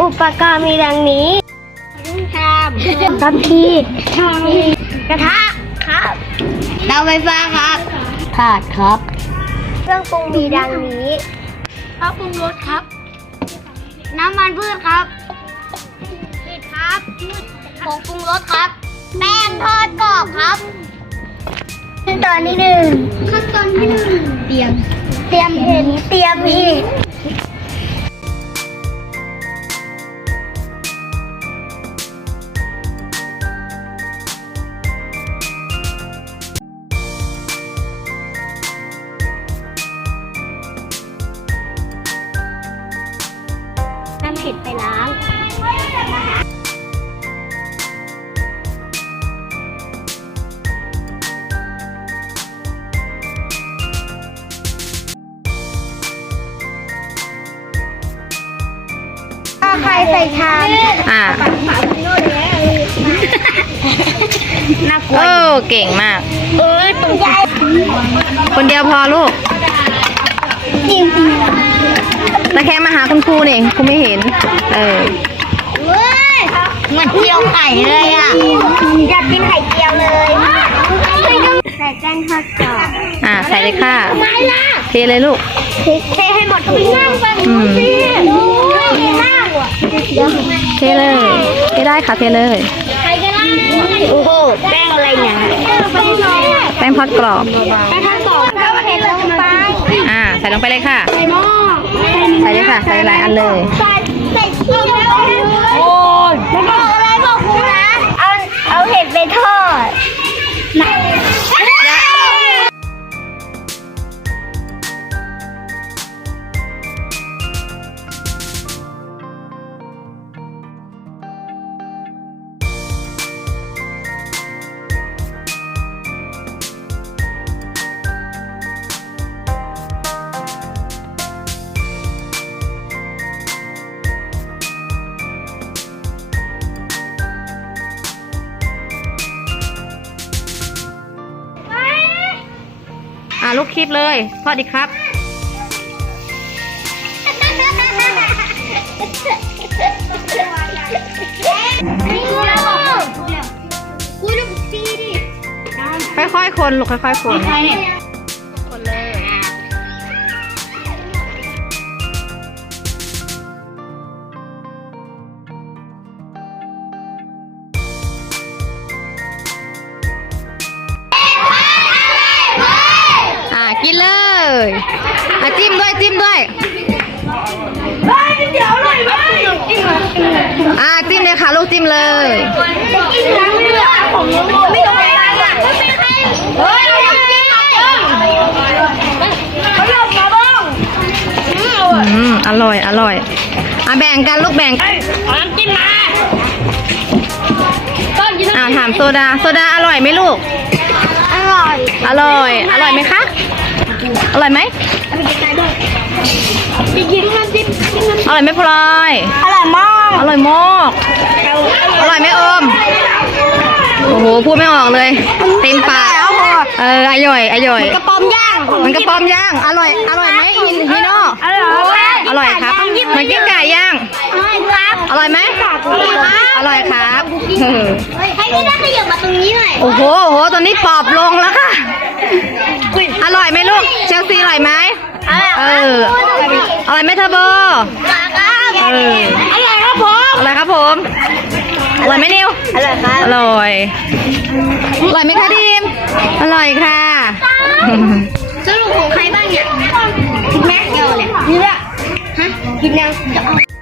อุปกรณ์มีดังนี้ชามทัพพีชามกระทะครับเตาไฟฟ้าครับถาดครับ เครื่องปรุงมีดังนี้ข้าวปรุงรสครับ น้ำมันพืชครับผิดครับผงปรุงรสครับ แป้งทอดกรอบครับขั้นตอนที่หนึ่งขั้นตอนที่หนึ่งเตรียม เตรียมเห็นเตรียมอีกน้ ใครใส่ชามอ่าน่ากลัวโอ้เก่งมากเออตกใจคนเดียวพอลูกจริงตะแคงมาหาคุณครูนี่ครูไม่เห็น เออเว้ยเหมือนเจียวไข่เลยอะอยากกินไข่เจียวเลยใส่แป้งทอดกรอบอ่าใส่เลยค่ะไม่ล่ะเทเลยลูกเทให้หมดทุกอย่างไปอืม สิหน้าอะ เทเลยเท ได้ค่ะเทเลยใครก็ได้โอ้โหแป้งอะไรเนี่ยแป้งทอดแป้งทอดกรอบแป้งทอดกรอบเทลงไปอ่าใส่ลงไปเลยค่ะใส่หม้อใส่เลยค่ะ ใส่หลายอันเลยใส่ใส่ขี้ ลูกคลิปเลยทอดดีครับกูจะบุกซีดิค่อยๆคนลูกค่อยๆคน ใครเนี่ย เลยอะจิ้มด้วยจิ้มด้วยเดี๋ยวเลยไม่กินมาอ่าจิ้มเลยค่ะลูกจิ้มเลยกินแล้วไม่เหลือผมไม่ต้องไปร้านอะไม่ให้เฮ้ยอยากกินมาบ้างเขาหลบมาบ้างอืมอร่อยอร่อยอะแบ่งกันลูกแบ่งเอาน้ำจิ้มมาต้นกินอ่าถามโซดาโซดาอร่อยไหมลูก อร่อย อร่อย อร่อยไหมคะ อร่อยไหมเอาไปกินได้ด้วยจะกินน้ำจิ้มกินน้ำอร่อยไหมพลอย อร่อยมากอร่อยมาก อร่อยไหมโอมโอ้โห พูดไม่ออกเลย เต็มปาก เออ อร่อย อร่อย กระป๋อมย่างมันกระป๋อมย่าง อร่อย อร่อยไหมฮินฮิโน่อร่อย อร่อยครับเหมือนกิ้งก่าย่าง อร่อยครับอร่อยไหมอร่อยครับเออให้พี่ได้ขยับมาตรงนี้หน่อย โอ้โหโอ้โห ตอนนี้ปอบลง ซีอร่อยไหมเอออร่อยไหมเทอร์โบเอออร่อยครับผมอร่อยครับผมอร่อยไหมนิวอร่อยครับอร่อยอร่อยไหมคะดีมอร่อยค่ะสรุปของใครบ้างเนี่ยกินแม็กเดียวเลยนี่แหละฮะกินยังจะเอา